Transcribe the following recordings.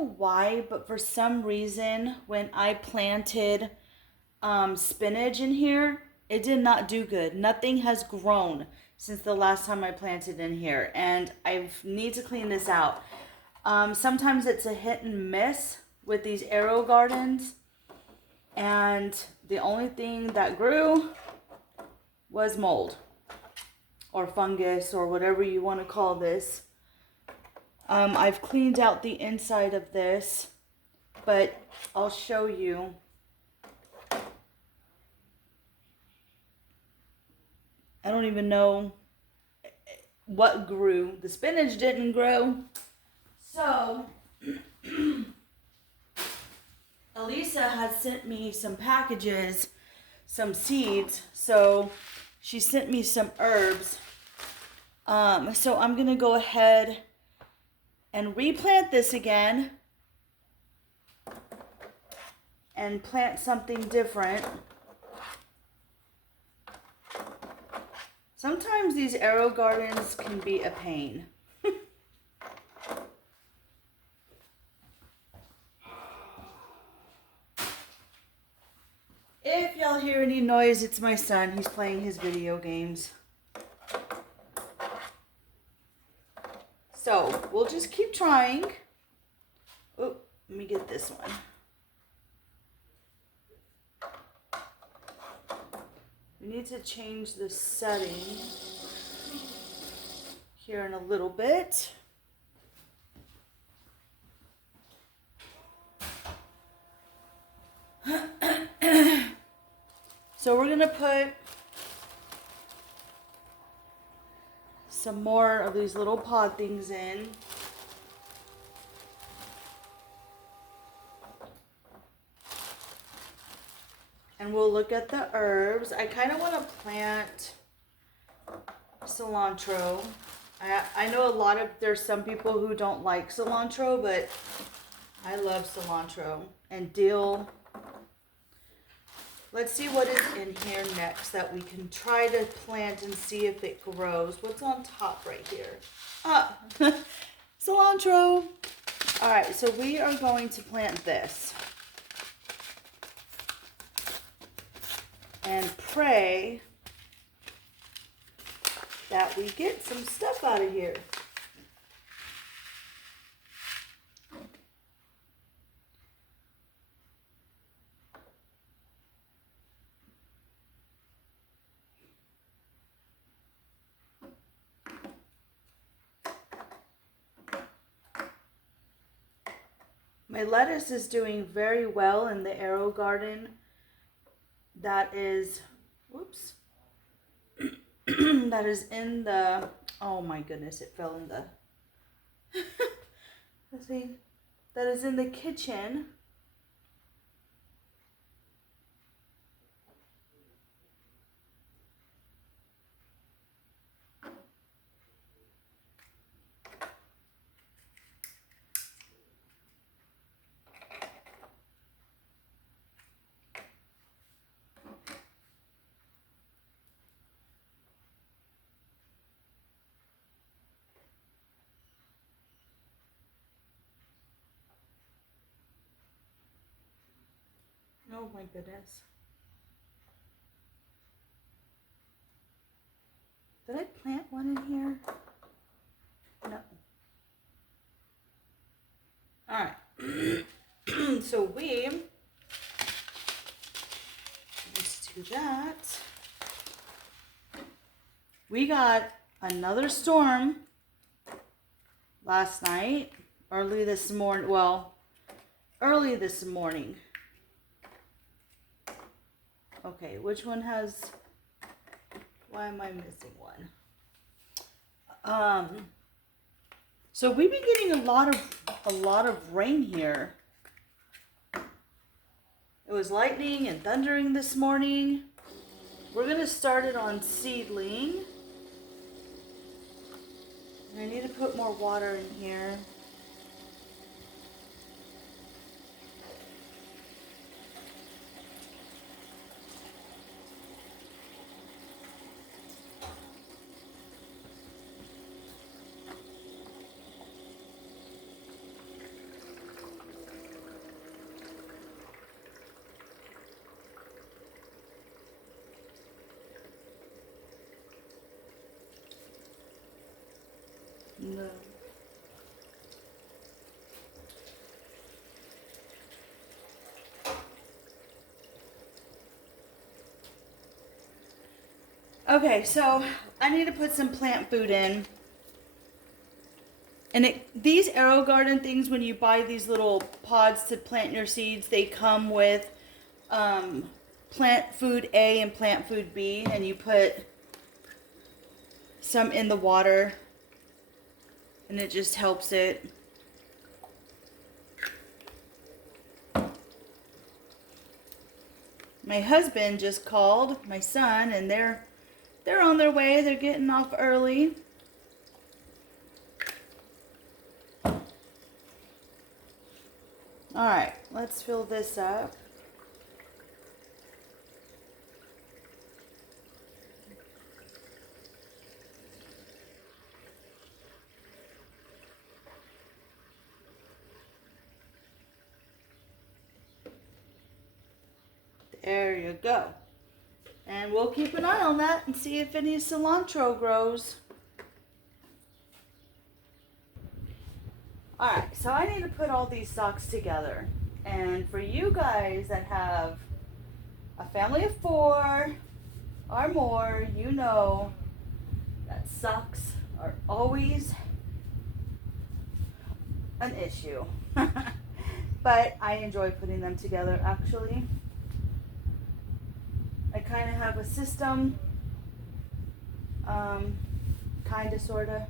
know why, but for some reason, when I planted spinach in here, it did not do good. Nothing has grown since the last time I planted in here, and I need to clean this out. Sometimes it's a hit and miss with these AeroGardens, and the only thing that grew was mold or fungus or whatever you want to call this. I've cleaned out the inside of this, but I'll show you. I don't even know what grew. The spinach didn't grow. So, Elisa had sent me some packages, some seeds. So, she sent me some herbs. So I'm going to go ahead and replant this again and plant something different. Sometimes these AeroGardens can be a pain. If y'all hear any noise, it's my son. He's playing his video games. So, we'll just keep trying. Oh, let me get this one. We need to change the setting here in a little bit. So we're gonna put some more of these little pod things in. And we'll look at the herbs. I kind of want to plant cilantro. I know there's some people who don't like cilantro, but I love cilantro and dill. Let's see what is in here next that we can try to plant and see if it grows. What's on top right here? Ah, cilantro. All right, so we are going to plant this. And pray that we get some stuff out of here. My lettuce is doing very well in the AeroGarden. That is, whoops, that is in the, oh my goodness, it fell in the, let's see, that is in the kitchen. Oh my goodness. Did I plant one in here? No. All right. So let's do that. We got another storm last night, early this morning. Okay, which one has, why am I missing one? So we've been getting a lot of rain here. It was lightning and thundering this morning. We're gonna start it on seedling. And I need to put more water in here. the... Okay, so I need to put some plant food in. And these AeroGarden things, when you buy these little pods to plant your seeds, they come with plant food A and plant food B, and you put some in the water, and it just helps it. My husband just called, my son, and they're on their way. They're getting off early. All right, let's fill this up. There you go. And we'll keep an eye on that and see if any cilantro grows. Alright, so I need to put all these socks together. And for you guys that have a family of 4 or more, you know that socks are always an issue. But I enjoy putting them together, actually. I kind of have a system, kind of, sort of.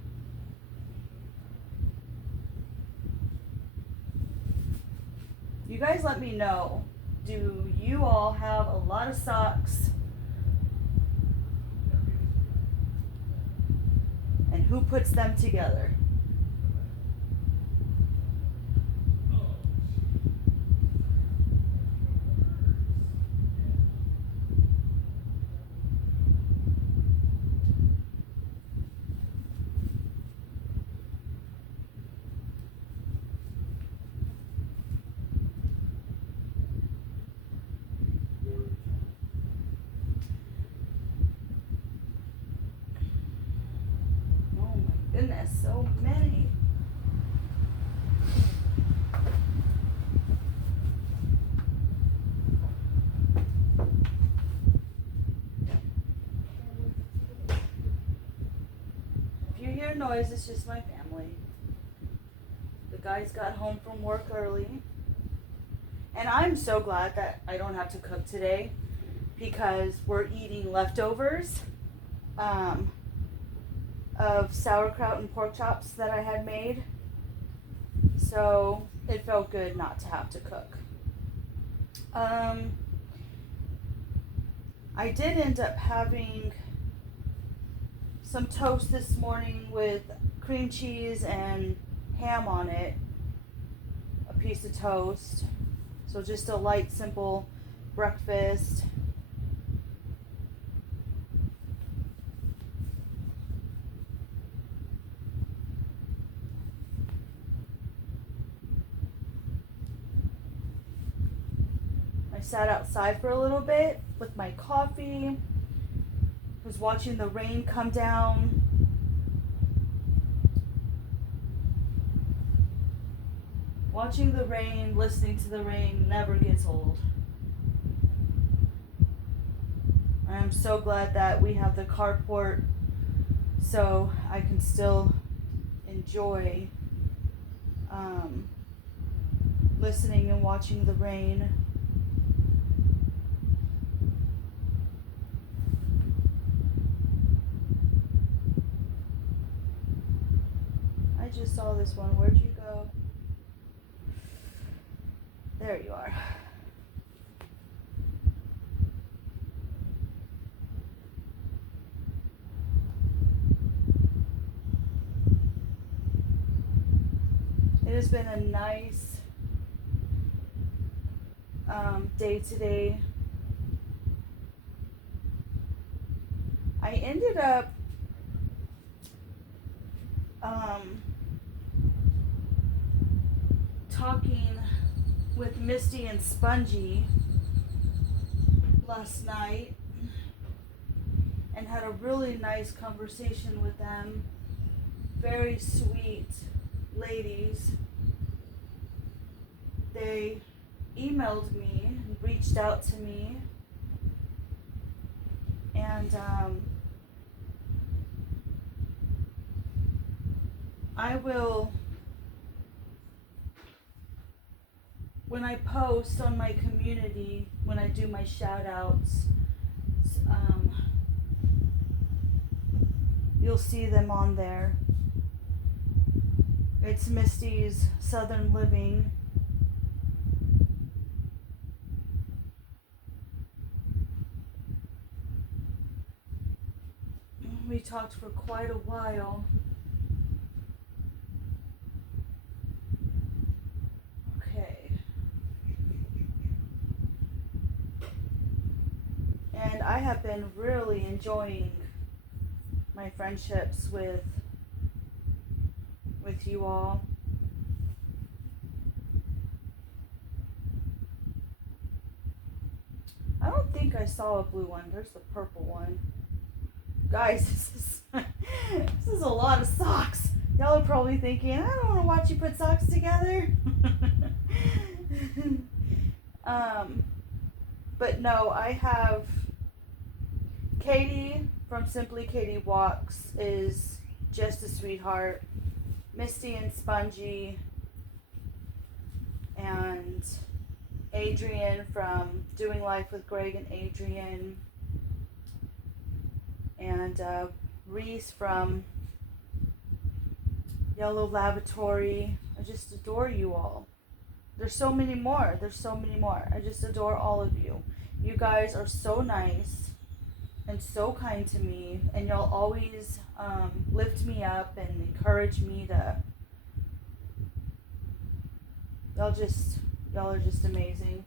You guys let me know, do you all have a lot of socks? And who puts them together? Goodness, so many. If you hear noise, it's just my family. The guys got home from work early. And I'm so glad that I don't have to cook today because we're eating leftovers. Of sauerkraut and pork chops that I had made. So it felt good not to have to cook. I did end up having some toast this morning with cream cheese and ham on it. A piece of toast. So just a light, simple breakfast. I sat outside for a little bit with my coffee. Was watching the rain come down. Watching the rain, listening to the rain never gets old. I'm so glad that we have the carport so I can still enjoy listening and watching the rain. I just saw this one. Where'd you go? There you are. It has been a nice day today. I ended up talking with Misty and Spongy last night and had a really nice conversation with them. very sweet ladies. They emailed me and reached out to me, and I will, when I post on my community, when I do my shout outs, you'll see them on there. It's Misty's Southern Living. We talked for quite a while. Okay. And I have been really enjoying my friendships with you all. I don't think I saw a blue one. There's the purple one. Guys, this is a lot of socks. Y'all are probably thinking, I don't want to watch you put socks together. But no, I have Katie from Simply Katie Walks is just a sweetheart. Misty and Spongy, and Adrian from Doing Life with Greg and Adrian, and Reese from Yellow Lavatory. I just adore you all. There's so many more. I just adore all of you. You guys are so nice and so kind to me, and y'all always lift me up and encourage me to. Y'all are just amazing,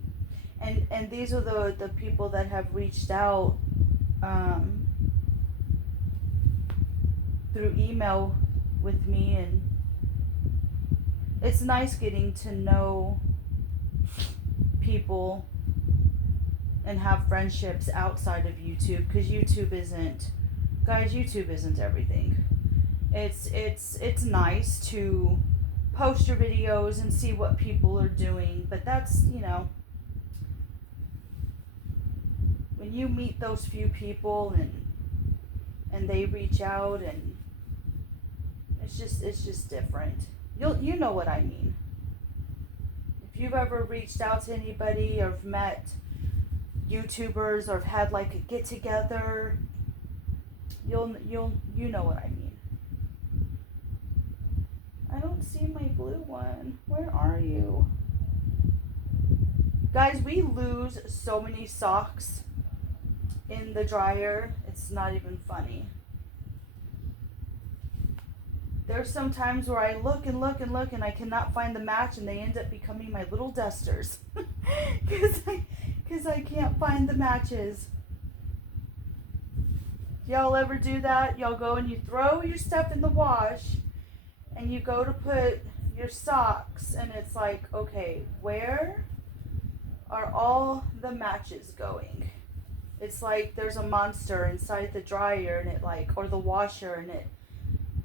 and these are the people that have reached out through email with me, and it's nice getting to know people and have friendships outside of YouTube, because YouTube isn't everything. It's nice to post your videos and see what people are doing, but that's, when you meet those few people and they reach out, and it's just different. You know what I mean. If you've ever reached out to anybody or have met YouTubers or have had like a get together, you know what I mean. I don't see my blue one. Where are you? Guys, we lose so many socks in the dryer. It's not even funny. There's some times where I look and look and look and I cannot find the match, and they end up becoming my little dusters. Because I can't find the matches. Y'all ever do that? Y'all go and you throw your stuff in the wash and you go to put your socks, and it's like, okay, where are all the matches going? It's like there's a monster inside the dryer, and it or the washer, and it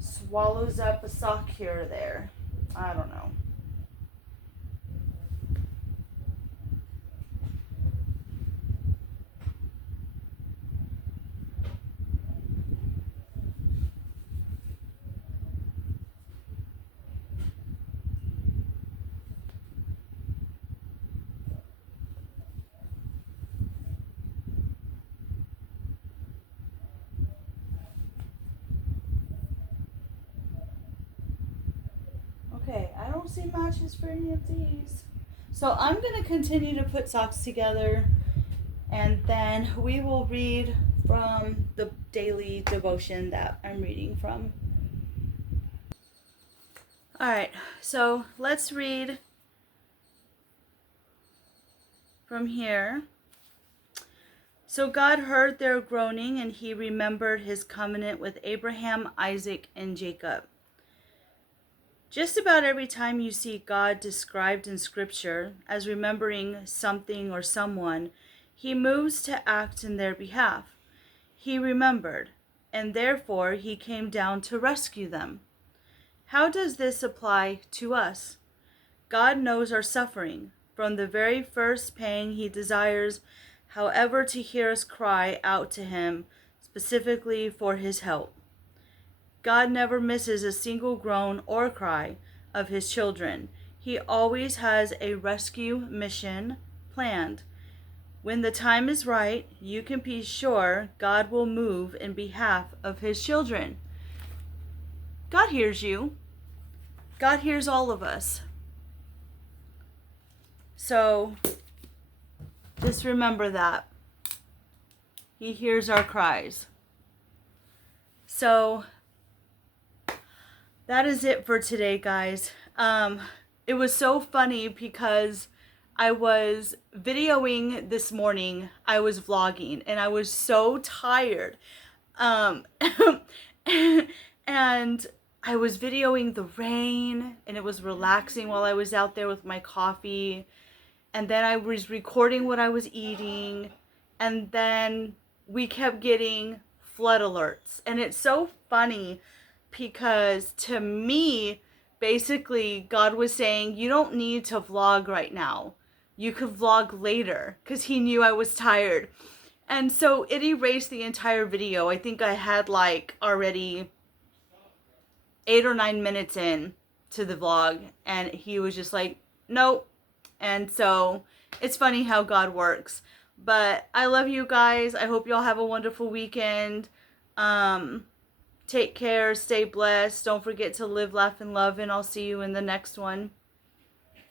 swallows up a sock here or there. I don't know. Okay, I don't see matches for any of these. So I'm going to continue to put socks together, and then we will read from the daily devotion that I'm reading from. Alright, so let's read from here. So God heard their groaning, and he remembered his covenant with Abraham, Isaac, and Jacob. Just about every time you see God described in Scripture as remembering something or someone, he moves to act in their behalf. He remembered, and therefore he came down to rescue them. How does this apply to us? God knows our suffering. From the very first pang, He desires, however, to hear us cry out to Him specifically for His help. God never misses a single groan or cry of His children. He always has a rescue mission planned. When the time is right, you can be sure God will move in behalf of His children. God hears you. God hears all of us. So just remember that. He hears our cries. So that is it for today, guys. It was so funny because I was videoing this morning. I was vlogging and I was so tired. And I was videoing the rain and it was relaxing while I was out there with my coffee. And then I was recording what I was eating. And then we kept getting flood alerts. And it's so funny because to me, basically, God was saying, you don't need to vlog right now. You could vlog later, because He knew I was tired. And so it erased the entire video. I think I had like already 8 or 9 minutes in to the vlog, and He was just like, nope. And so it's funny how God works. But I love you guys. I hope y'all have a wonderful weekend. Take care, stay blessed. Don't forget to live, laugh, and love, and I'll see you in the next one.